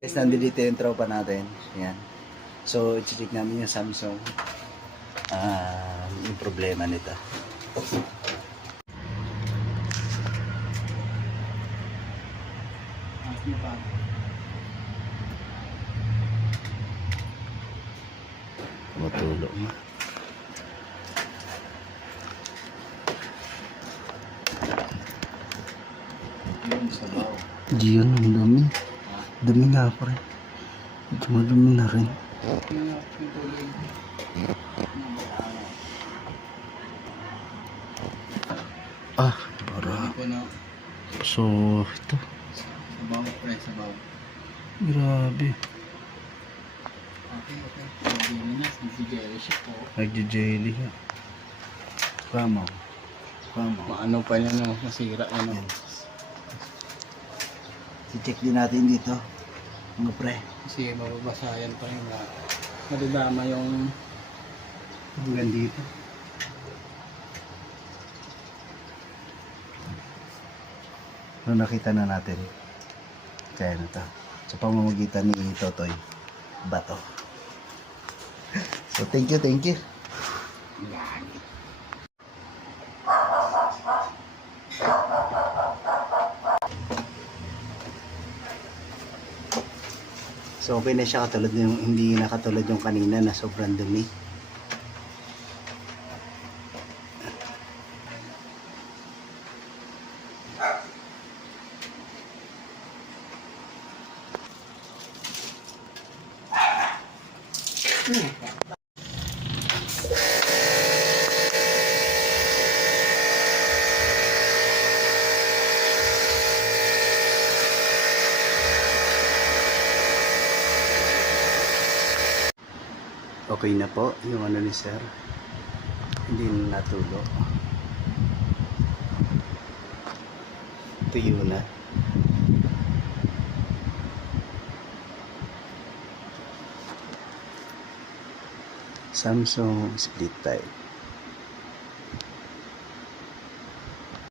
Guys, nandito yung tropa natin. Ayan. So, i-check namin yung Samsung. Yung problema nito. Matulog na. Diyon, ang dumi. Dumi nga pa rin. Dumadumi na rin. Para. So, ito. Sabaw, pre, sabaw. Grabe. Okay. Pilipinas, nag-jelly siya po. Nagja-jelly nga. Kamo. Maano pa yan, no? Masira yan, no? I-check din natin dito. Mga pre. Kasi mababasayan pa rin na madadama yung hanggang dito. Ano nakita na natin? Kaya na to. Sa pamamagitan ni Totoy Bato. So thank you. Yan. So okay na siya, katulad yung hindi nakatulad yung kanina na sobrang dumi. Okay na po yung ano ni sir, hindi na natulo, tuyo na. Samsung split type.